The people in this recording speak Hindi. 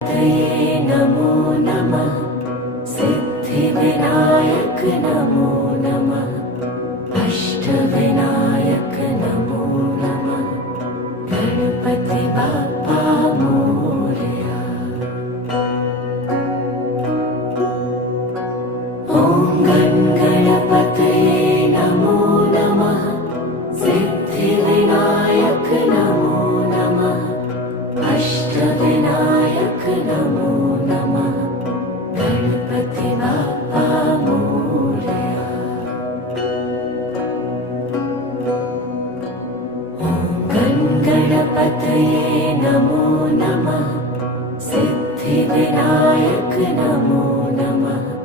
तये नमो नमः। सिद्धिविनायक नमो नमः। अष्टविनायक नमो नमः। गणपति बाप्पा मोरया। ॐ गणपतये नमो नमः। सिद्धिविनायक नमो नमः। अष्टविनायक नमो नमः। गणपति बाप्पा मोरया। ॐ गणपतये नमो नमः। सिद्धिविनायक नमो नमः।